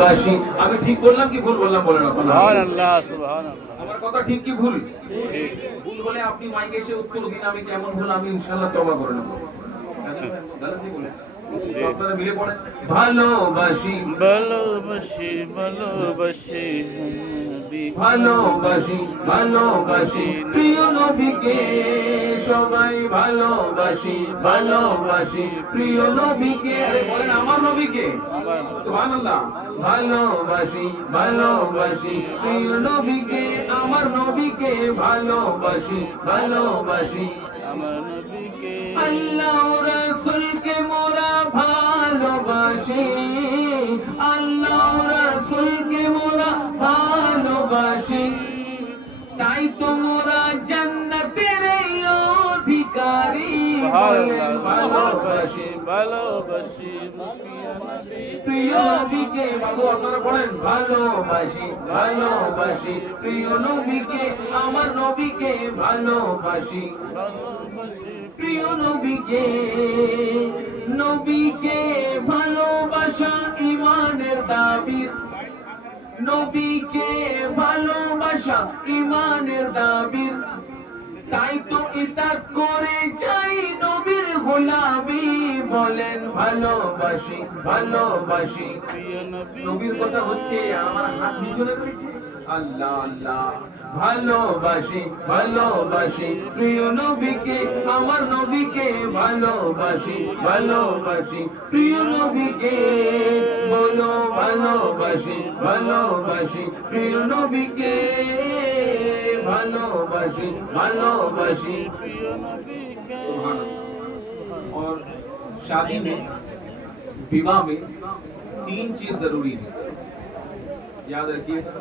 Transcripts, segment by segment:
ভালোবাসি। আমি ঠিক বললাম কি ভুল বললাম বলেন আপনারা? সুবহানাল্লাহ, সুবহানাল্লাহ। আমার কথা ঠিক কি ভুল? ঠিক। ভুল হলে আপনি মাইকে এসে উত্তর দিন আমি কেমন ভুল, আমি ইনশাআল্লাহ তওবা করে নেব। গালাতি বলে আপনারা মিলে পড়েন। ভালোবাসি ভালোবাসি, ভালোবাসি নবী, ভালোবাসি ভালোবাসি প্রিয় নবীকে, সবাই ভালোবাসি ভালোবাসি প্রিয় নবীকে। আরে বলেন আমার নবীকে, সুবহানাল্লাহ। ভালোবাসি ভালোবাসি প্রিয় নবীকে, আমার নবীকে ভালোবাসি ভালোবাসি আমার নবীকে। আল্লাহ রাসূলকে মোরা ভালোবাসি, আল্লাহ রাসূলকে মোরা ভালোবাসি, তাই তো মোরা জান্নাতের অধিকারী। বলেন ভালোবাসি ভালোবাসি প্রিয় নবী, প্রিয় নবীকে। বাবু আপনারা বলেন ভালোবাসি ভালোবাসি প্রিয় নবীকে, আমার নবীকে ভালোবাসি ভালোবাসি প্রিয় নবীকে। নবীকে ভালোবাসা ইমানের দাবি, নবীকে ভালোবাসা ইমানের দাবি, তাই তো ইতাত করে যাই নবীর গোলামি। বলেন ভালোবাসি ভালোবাসি প্রিয় নবী। নবীর কথা হচ্ছে আর আমার হাত নিচনে রয়েছে। আল্লাহ আল্লাহ। ভালোবাসি ভালোবাসি প্রিয় নবীকে, আমার নবীকে ভালোবাসি ভালোবাসি প্রিয় নবীকে। বলো ভালোবাসি ভালোবাসি প্রিয় নবীকে, ভালোবাসি ভালোবাসি প্রিয় নবীকে। सुभान अल्लाह। और शादी में, विवाह में 3 चीज जरूरी है, याद रखिएगा,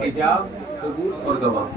हिजाब, कबूल और गवाह।